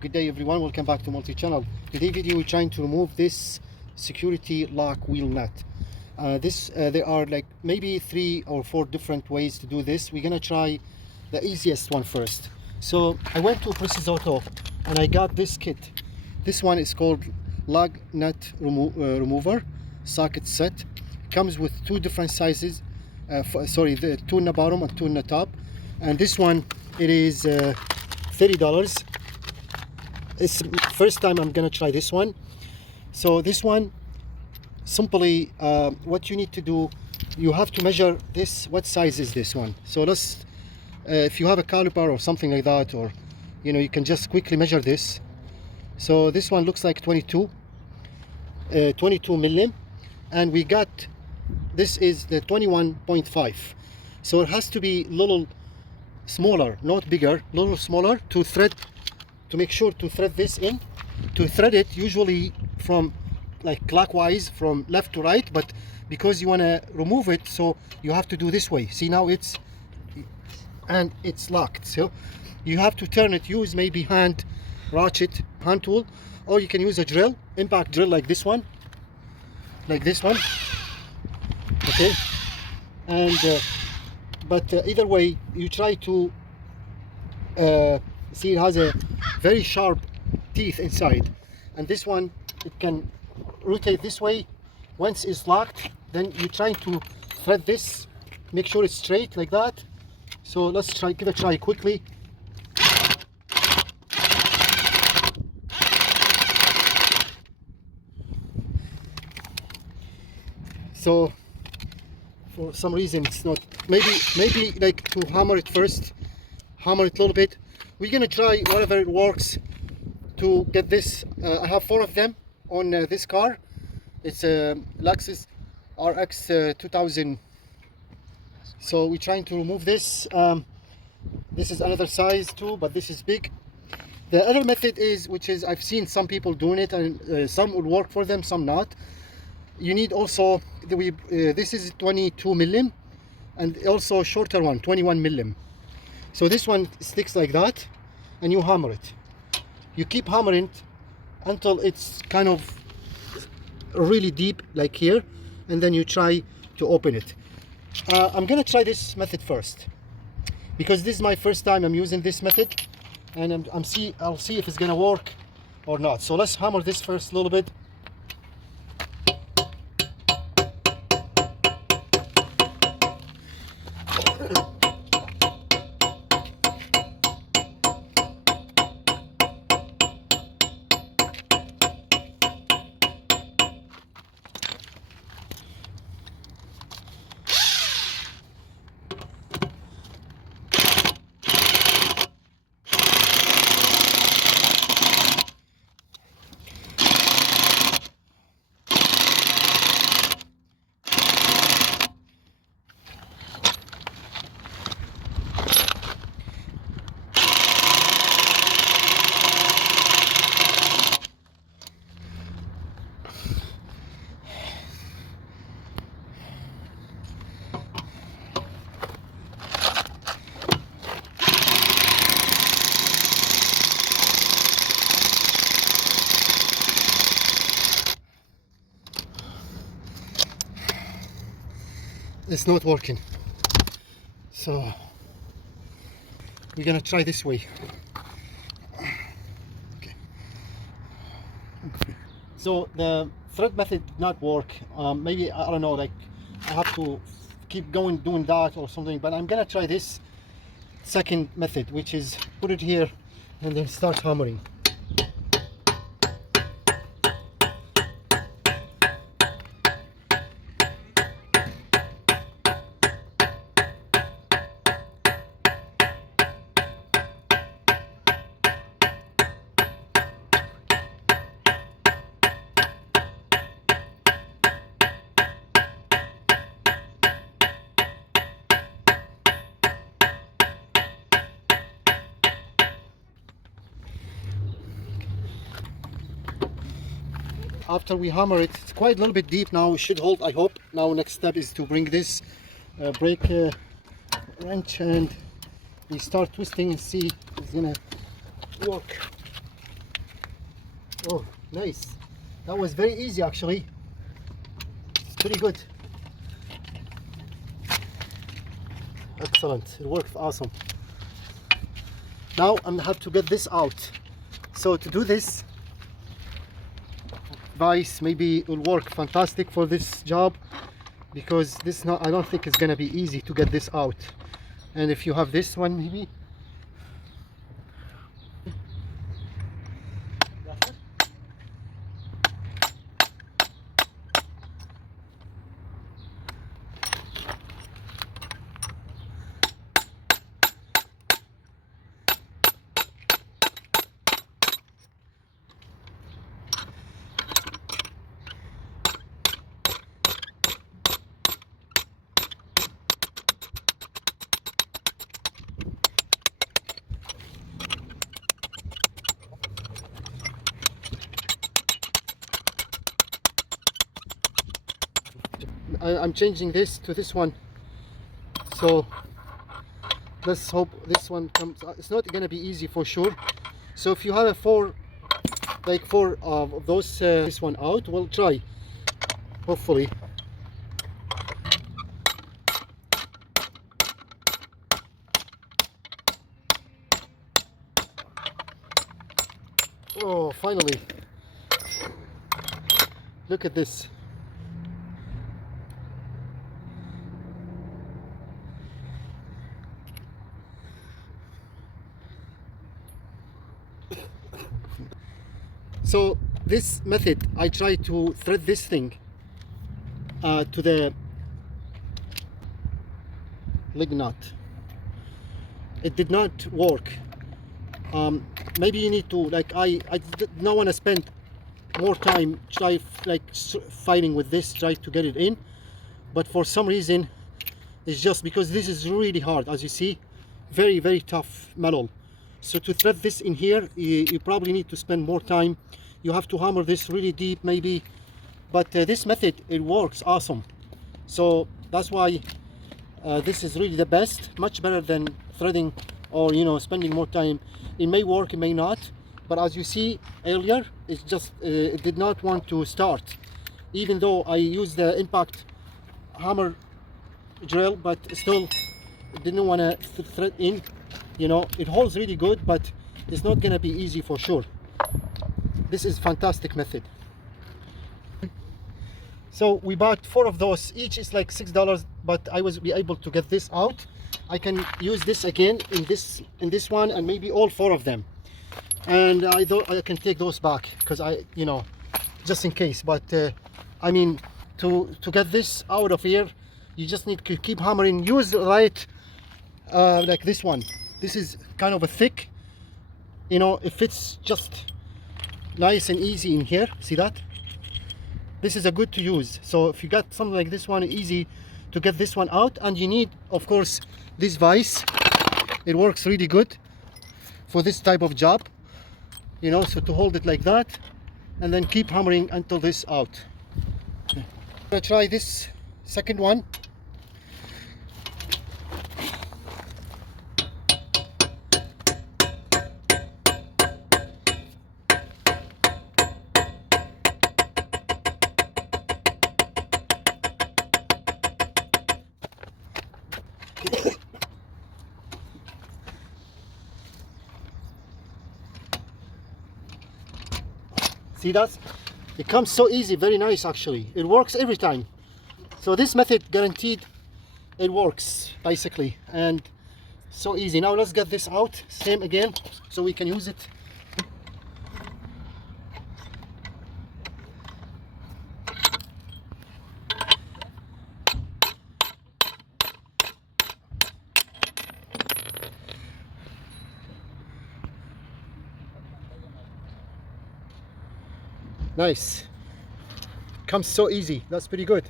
Good day everyone, welcome back to multi-channel. Today video we're trying to remove this security lock wheel nut. There are like maybe 3 or 4 different ways to do this. We're gonna try the easiest one first. So I went to Precis Auto and I got this kit. This one is called lug nut remover socket set. It comes with 2 different sizes. The 2 in the bottom and 2 in the top. And this one, it is $30. It's first time I'm gonna try this one. So this one, simply what you need to do, you have to measure this. What size is this one? So let's if you have a caliper or something like that, or you can just quickly measure this. So this one looks like 22 millim, and we got, this is the 21.5. so it has to be a little smaller, not bigger, a little smaller to thread, to make sure to thread this in. To thread it usually from like clockwise from left to right, but because you want to remove it, so you have to do this way. See, now it's locked, so you have to turn it. Use maybe hand ratchet, hand tool, or you can use a drill, impact drill, like this one, okay. And but either way, you try to see, it has a very sharp teeth inside, and this one, it can rotate this way. Once it's locked, then you try to thread this, make sure it's straight like that. So let's give a try quickly. So for some reason it's not, maybe like to hammer it first, hammer it a little bit. We're gonna try whatever it works to get this. I have 4 of them on this car. It's a Lexus RX 2000. So we're trying to remove this. This is another size too, but this is big. The other method is, which is I've seen some people doing it, and some will work for them, some not. You need also this is 22 millim, and also a shorter one, 21 millim. So this one sticks like that, and you hammer it. You keep hammering it until it's kind of really deep, like here, and then you try to open it. I'm gonna try this method first, because this is my first time I'm using this method, and I'll see if it's gonna work or not. So let's hammer this first a little bit. It's not working, so we're gonna try this way. Okay. So the thread method did not work. Maybe, I don't know, like I have to keep going doing that or something, but I'm gonna try this second method, which is put it here and then start hammering. After we hammer it, it's quite a little bit deep now. It should hold, I hope. Now next step is to bring this brake wrench, and we start twisting and see if it's gonna work. Oh, nice. That was very easy actually. Pretty good. Excellent. It worked awesome. Now I'm gonna have to get this out. So to do this vise, maybe it will work fantastic for this job, because this not, I don't think it's gonna be easy to get this out. And if you have this one, maybe. I'm changing this to this one, so let's hope this one comes out. It's not gonna be easy for sure. So if you have a four of those, this one out, we'll try, hopefully. Oh, finally. Look at this. So this method, I try to thread this thing to the leg nut. It did not work. Maybe you need to, like, I did not want to spend more time fighting with this, try to get it in, but for some reason it's just because this is really hard, as you see, very tough metal. So to thread this in here, you probably need to spend more time. You have to hammer this really deep maybe, but this method, it works awesome. So that's why this is really the best, much better than threading or, you know, spending more time. It may work, it may not, but as you see earlier, it's just it did not want to start, even though I used the impact hammer drill, but still it didn't want to thread in. You know, it holds really good, but it's not gonna be easy for sure. This is fantastic method. So we bought 4 of those, each is like $6, but I was able to get this out. I can use this again in this one, and maybe all 4 of them. And I thought I can take those back, because I, you know, just in case. But I mean, to get this out of here, you just need to keep hammering. Use the right, like this one. This is kind of a thick, you know, it fits just nice and easy in here. See that? This is a good to use. So if you got something like this one, easy to get this one out. And you need, of course, this vise. It works really good for this type of job, you know, so to hold it like that and then keep hammering until this out. Okay. I'm gonna try this second one. See that? It comes so easy, very nice actually. It works every time. So this method guaranteed it works basically, and so easy. Now let's get this out, same again, so we can use it. Nice. Comes so easy. That's pretty good.